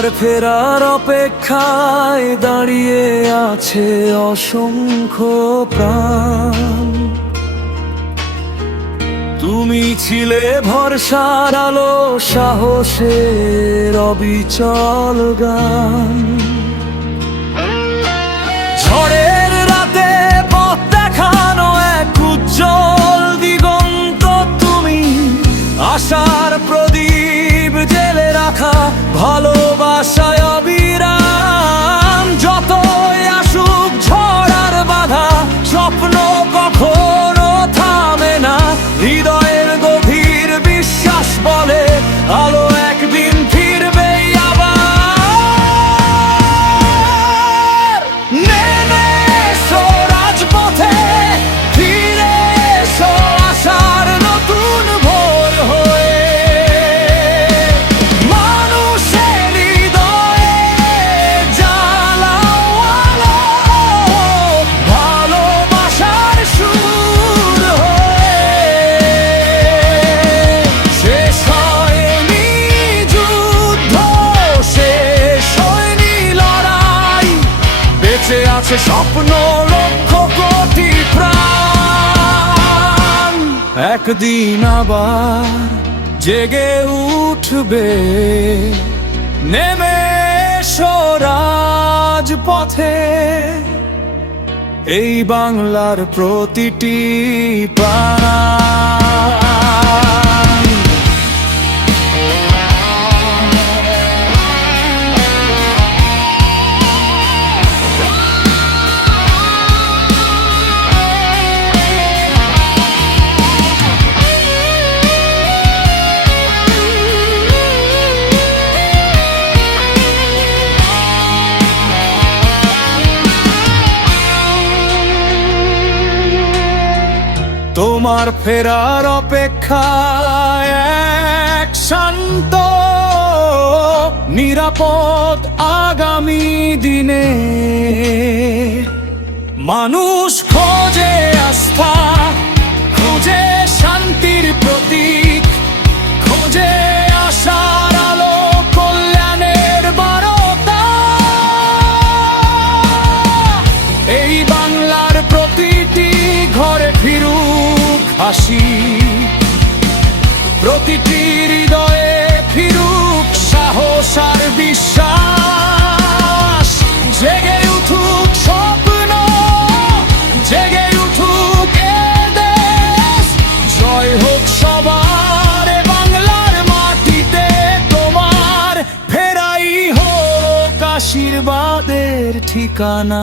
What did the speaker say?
তোমার ফেরার অপেক্ষায় দাঁড়িয়ে আছে অসংখ্য প্রাণ। তুমি ছিলে ভরসার আলো, সাহসের অবিচল গান। ঝড়ের রাতে পথ দেখানো এক উজ্জ্বল দিগন্ত তুমি, আশার প্রদীপ জেলে রাখা ভালোবাসায় অবিরাম। যতই আসুক ঝড় আর বাধা, স্বপ্ন কখনো থামে না। হৃদয়ের গভীর বিশ্বাস বলে আলো একদিন ফিরবে আবার। নেমে এসো রাজপথে, ফিরে এসো আশার নতুন ভোর হয়ে। মানুষের হৃদয়ে জ্বালাও আলো, ভালোবাসার সুর হয়ে। শেষ হয়নি যুদ্ধ, শেষ হয়নি লড়াই, বেঁচে আছে স্বপ্ন লক্ষ কোটি প্রাণ। একদিন আবার জেগে উঠবে, নেমে এসো রাজপথে। এই বাংলার প্রতিটি প্রাণ। তোমার ফেরার অপেক্ষায় এক শান্ত নিরাপদ আগামী দিনে। মানুষ খোঁজে আস্থা, খোঁজে শান্তির প্রতীক, খোঁজে আশার আলো, কল্যাণের বারতা। এই বাংলার প্রতিটি ঘরে ফিরুক হাসি, প্রতিটি হৃদয়ে ফিরুক সাহস আর বিশ্বাস। জেগে উঠুক স্বপ্ন, জেগে উঠুক এ দেশ। জয় হোক সবার এ বাংলার মাটিতে, তোমার ফেরাই হোক আশীর্বাদের ঠিকানা।